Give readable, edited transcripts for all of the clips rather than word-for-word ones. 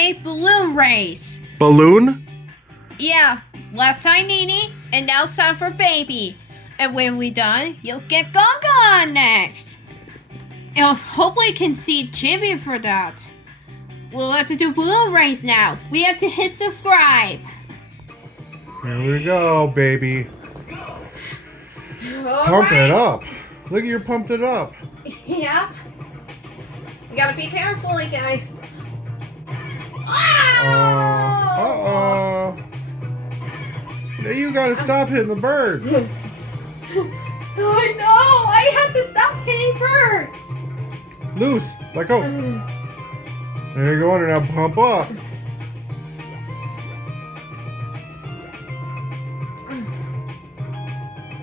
play balloon race. Balloon? Yeah, last time Nini, and now it's time for Baby. And when we're done, you'll get Gongon next. And hopefully can see champion for that. We'll have to do balloon race now. We have to hit subscribe. Here we go, baby. Pump it up. Look at you pumped it up. Yep. You gotta be careful, guys. Uh-oh. Now you gotta stop hitting the birds. I know! I have to stop hitting birds! Loose. Let go. There you go. And now pump up.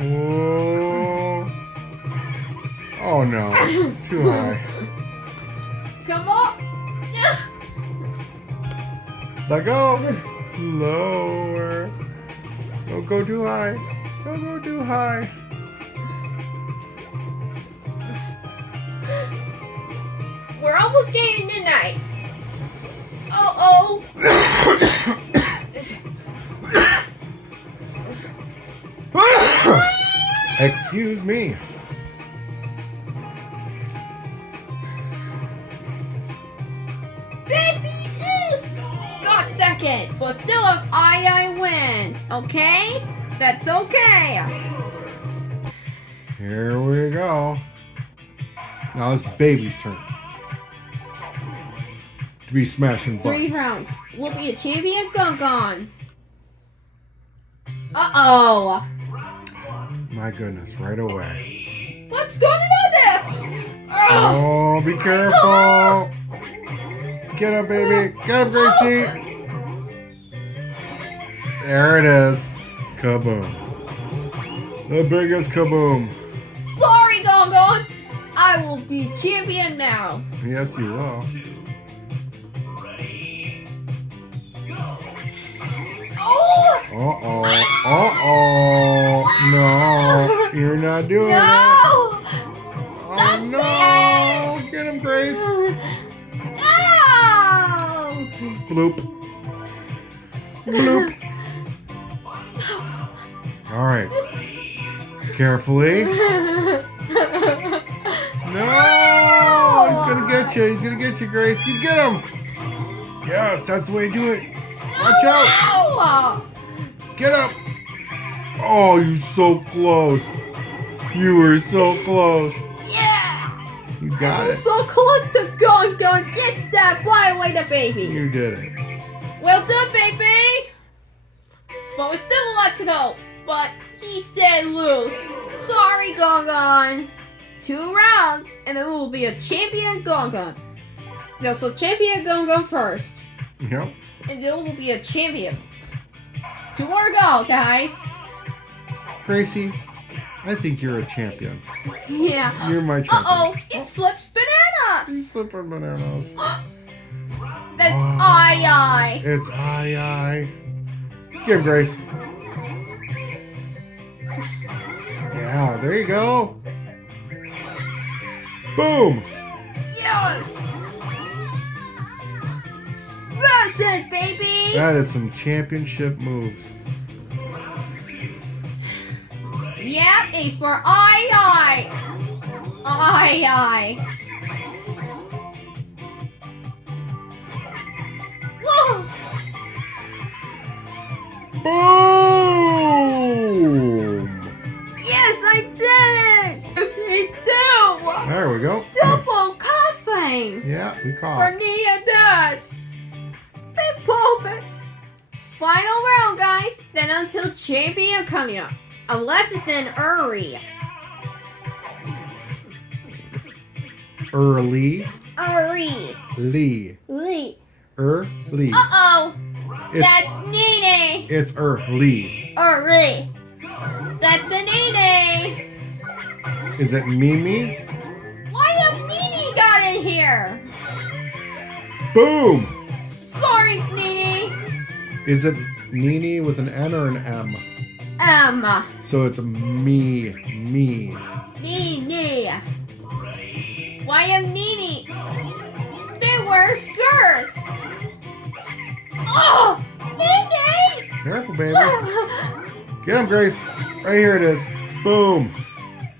Oh. Oh no. Too high. Come on! Let go. Lower. Don't go too high. Don't go too high. We're almost getting midnight. Uh-oh. Excuse me. Baby is got second, but still if I wins, okay? That's okay. Here we go. Now this is Baby's turn. To be smashing buttons. 3 rounds. We'll be a champion Gongon. Uh-oh. My goodness, right away. What's going on there? Oh, be careful. Get up, baby. Get up, Gracie. There it is. Kaboom. The biggest kaboom. Sorry, Gongon. I will be champion now. Yes, you will. Oh! Uh-oh. Uh-oh. No, you're not doing it. No! Oh, Stop no. Get him, Grace. No! Bloop. Bloop. All right. Carefully. No! He's gonna get you. He's gonna get you, Grace. You get him. Yes, that's the way to do it. Watch out. No! Get up. Oh, you're so close. You were so close. Yeah! You got it. So close to Gongon. Get that. Fly away the baby. You did it. Well done, baby. But we still a lot to go. But he did lose. Sorry, Gongon. 2 rounds, and then we'll be a champion Gongon. No, so champion Gongon first. Yep. And then we'll be a champion. 2 more to go, guys. Gracie, I think you're a champion. Yeah. You're my champion. Uh-oh, it slips bananas. Slipping bananas. That's I. It's aye. Get him, Grace. Yeah, there you go. Boom. Yes. Smash it, baby. That is some championship moves. Yeah, it's for I. Whoa. Boom. Yes, I did it. Me too. There we go. Double coughing. Yeah, we For caught. me and Dad. They perfect. Final round, guys. Then until champion coming up. Unless it's an Uri. Early. Uri. Lee. Lee. Early. Uh-oh. It's, That's Nene. it's early. Uri. That's a Nene. Is it Mimi? Why have Nene got in here? Boom. Sorry, Nene. Is it Nini with an N or an M? Emma. So it's me. Nene. Why am Nene? They wear skirts. Careful, baby. Get him, Grace. Right here it is. Boom.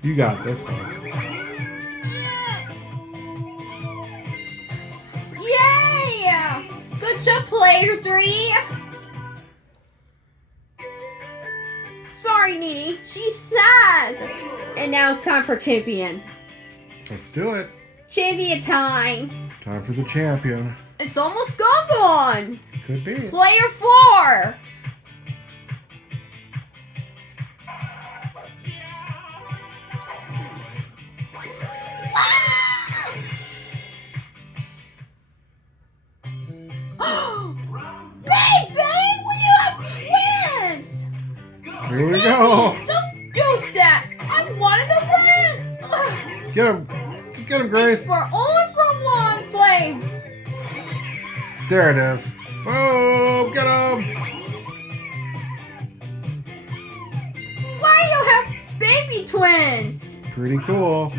You got this one. Yay! Good job, player 3. Sorry, Nini. She's sad. And now it's time for champion. Let's do it. Champion time. Time for the champion. It's almost gone. Could be. Player 4. Baby, we have twins. Here we go. Don't do that. I wanted to win. Get him. Get him, Grace. For only for one play. There it is. Boom. Get him. Why do you have baby twins? Pretty cool.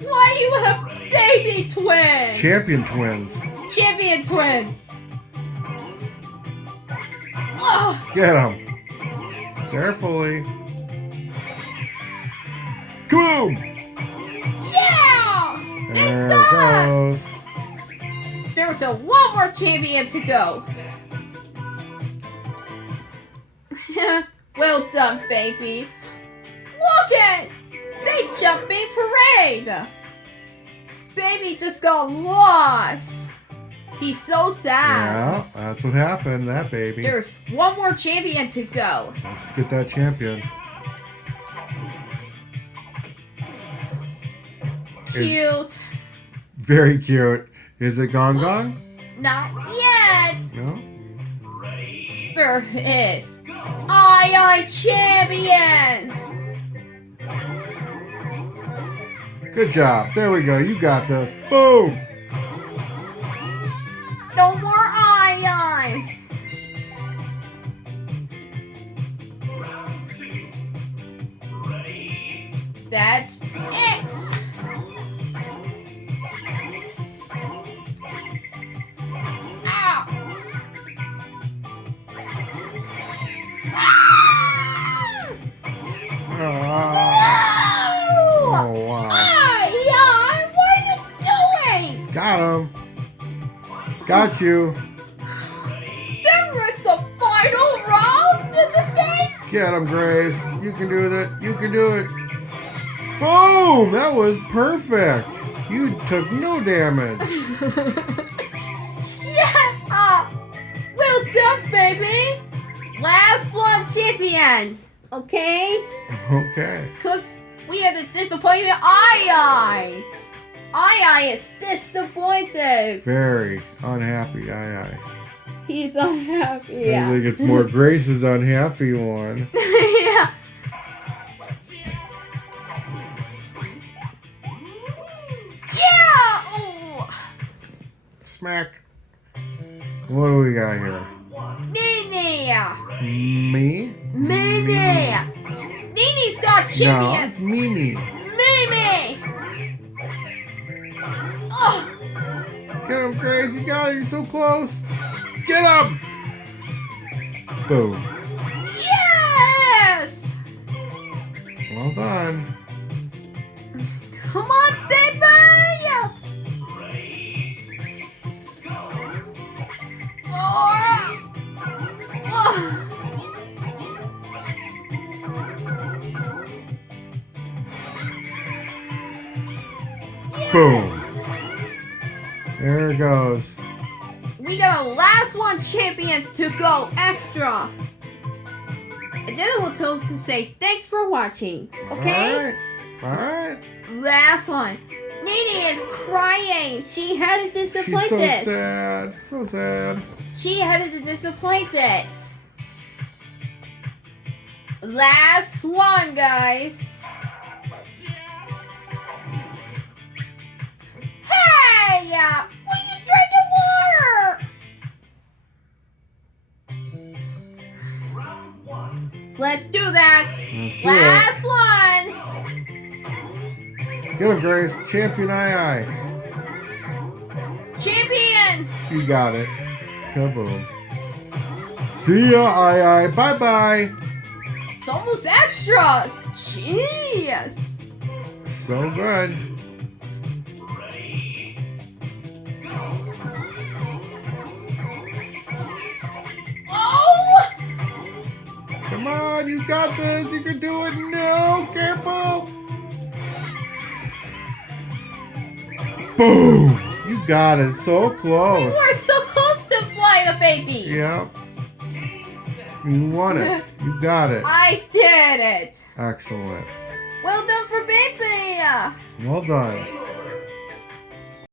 Why do you have baby twins? Champion twins. Champion twins. Oh, Get him. Carefully. Boom. yeah! There it It's us! goes. There's one more champion to go. Well done, baby. Look at they jumping parade. Baby just got lost. He's so sad. Yeah, that's what happened, that baby. There's one more champion to go. Let's get that champion. Cute. Very cute. Is it Gong Gong? Not yet. No? There is. I champion. Good job. There we go. You got this. Boom. No more I. That's it. Ow. Oh, No! oh wow. What are you doing? Got him. Got you. There is the final round in this game. Get him, Grace. You can do that. You can do it. Boom! That was perfect. You took no damage. Yeah! Well done, baby! Last one champion! Okay? Okay. Because we had a disappointed Ai! Ai is disappointed! Very unhappy. Aye. He's unhappy. I Yeah. think it's more Grace's unhappy one. Yeah. Yeah! Oh. Smack. What do we got here? Nene! Me? Nene! Nene's got No, champion! it's Mimi. Mimi! Oh. Get him, Grace. You got it. You're so close. Get him. Boom. Yes! Well done. Come on, baby! Boom. There it goes. We got a last one champion to go extra. And then we'll tell us to say thanks for watching. Okay? All right. Last one. Nene is crying. She had it She's disappointed. so sad. So sad. She had it disappointed. Last one, guys. Hey! Will you drink the water? Let's do that. Let's do it. Last one. Get him, Grace. Champion Aye. Champion. You got it. Kaboom. See ya, Ai. Bye-bye. It's almost extras. Jeez. So good. Oh! Come on, you got this. You can do it. No, careful. Boom. You got it. So close. We're supposed to fly the baby. Yep. You won it. You got it. I did it. Excellent. Well done for baby. Well done.